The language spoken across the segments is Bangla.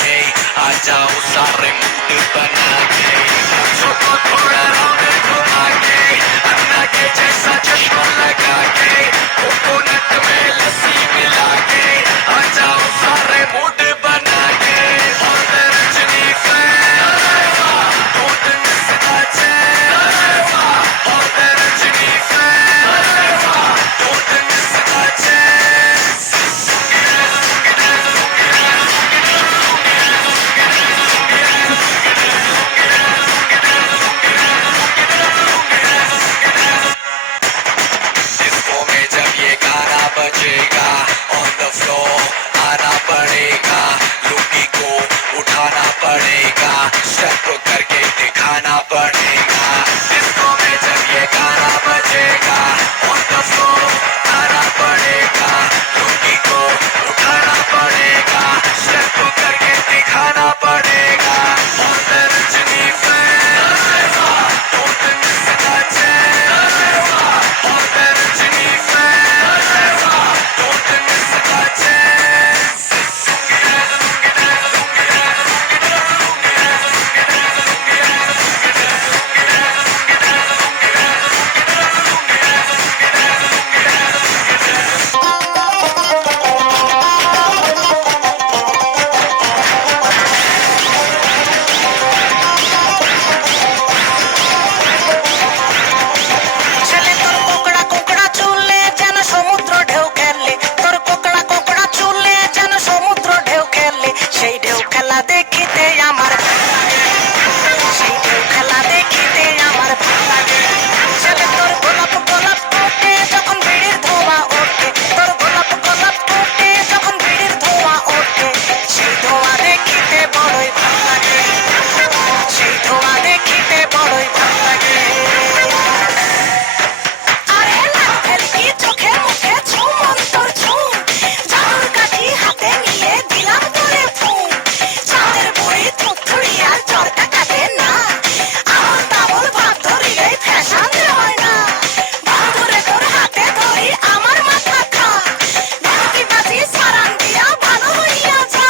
के आ जाओ सारे मूड बना के बच्चों को थोड़ा राउंड घुमा के अन्ना के जैसा चश्मा लगा के कोकोनट में लस्सी मिला के आ जाओ सारे मूड बना के और Rajni fan don't miss the chance और Rajni fan don't miss the chance disco में जब ये गाना बजेगा ऑन द फ्लोर आना पड़ेगा लुंगी को उठाना पड़ेगा स्टेप करके दिखाना पड़ेगा डिस्को में जब ये गाना बजेगा ऑन द फ्लोर आना पड़ेगा लुंगी को उठाना पड़ेगा स्टेप करके दिखाना पड़ेगा और Rajni fan don't miss the chance और Rajni fan don't miss the chance ছেলে তোর কোকড়া কোকড়া চুলে যেন সমুদ্র ঢেউ খেলে তোর কোকড়া কোকড়া চুলে যেন সমুদ্র ঢেউ খেলে সেই ঢেউ খেলা দেখিতে আমার ভালো লাগে সেই ঢেউ খেলা দেখিতে আমার ভালো লাগে ছেলে তোর গোলাপ গোলাপ ঠোঁটে যখন বিড়ির ধোঁয়া ওঠে তোর গোলাপ গোলাপ ঠোঁটে যখন বিড়ির ধোঁয়া ওঠে সেই ধোঁয়া দেখিতে বড়ই ভালো লাগে সেই ধোঁয়া দেখিতে বড়ই ভালো লাগে আরে লাল ভেলকি চোখে মুখে ঝুম অন্তর ঝুম জাদুর কাঠি হাতে নিয়ে দিলাম তোরে ফুম চাঁদের বুড়ি থুথুড়িয়া চরকা কাটে না আমল তামল ভাব ধরিলে ফ্যাশন হয় না বন্ধুরে তোর হাতে ধরি আমার মাথা খা ভেলকি বাজি সারান দিয়া ভালো হইয়া যা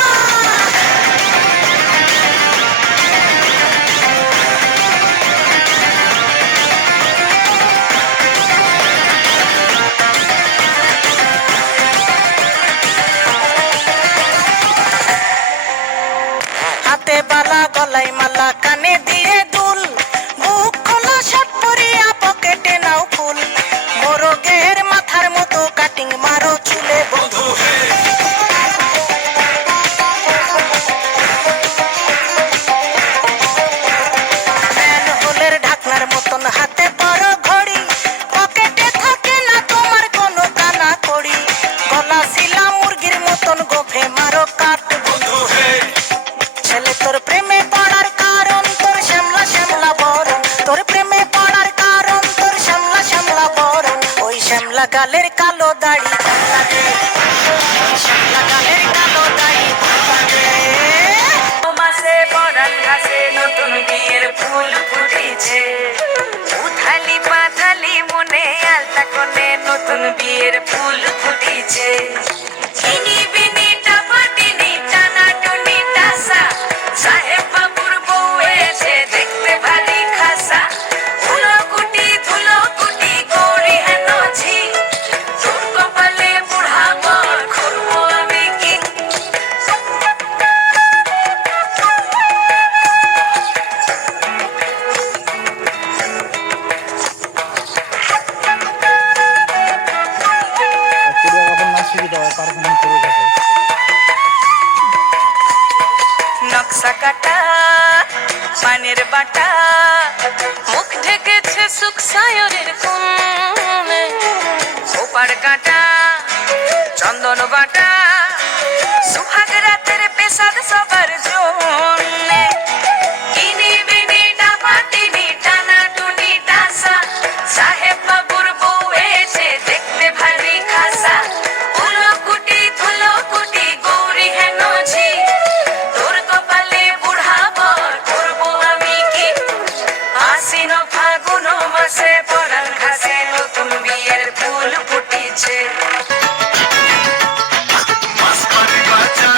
হাতে বালা গলায় মালা কানে দিয়ে দুল বুক খোলা শার্ট পরিয়া পকেটে নাও ফুল মোরগের মাথার মতো কাটিং মারো চুলে বন্ধু ম্যানহোলের ঢাকনার মতন হাতে বড় ঘড়ি পকেটে থাকে না তোমার কোনো কানা কড়ি গলা শিলা মুরগির মতন গোফে মারো কাট বন্ধু ছেলে তোর প্রেমে পড়ার কারণ তোর শ্যামলা শ্যামলা বরণ তোর প্রেমে পড়ার কারণ তোর শ্যামলা শ্যামলা বরণ ওই শ্যামলা গালের কালো দাড়ি ভাল লাগে শ্যামলা গালের কালো দাড়ি ভাল লাগে মাসে পরান ঘাসে নতুন বিয়ের ফুল ফুটেছে উথালি পাথালি মনে আলতা কোণে নতুন বিয়ের ফুল ফুটেছে ইনি বিনি টাপাটিনি টানা টুনি টাসা সাহেব বাবুর বউ এসে দেখতে ভারী খাসা ধুলো কুটি গৌরী হেন ঝি তোর কপালে বুড়া বর করবো আমি কি নকশা কাটা পানের বাটা মুখ ঢেকেছে সুখ সায়রের কোণে ওপার কাটা চন্দন বাটা সুহাগ রাতের পেশাদ সবার জন্যে ইনি বিনি টাপাটিনি টানা টুনি টাসা সাহেব বাবুর বউ এসে দেখতে ভারী খাসা ধুলো কুটি গৌরী হেন ঝি তোর কপালে বুড়া বর করবো আমি কি আশ্বিন ফাগুন মাসে পরান ঘাসে নতুন বিয়ের ফুল ফুটেছে मस्करी बजा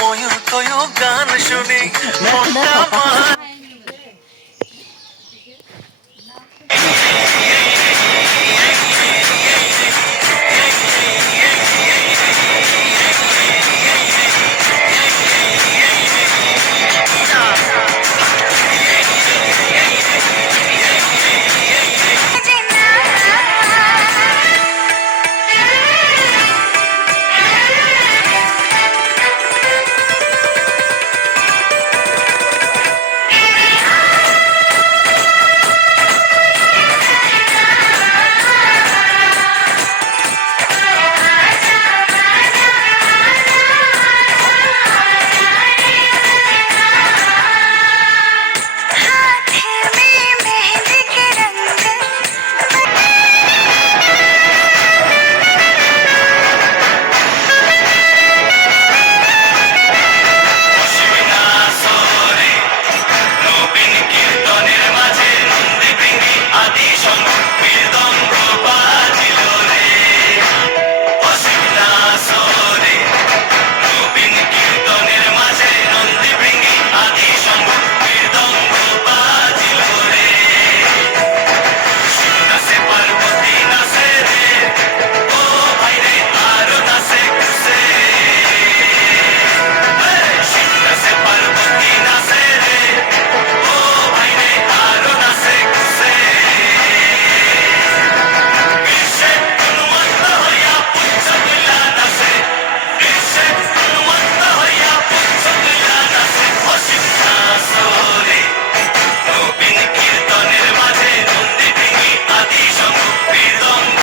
ময়ূর কয়ু গান শুনি মনটা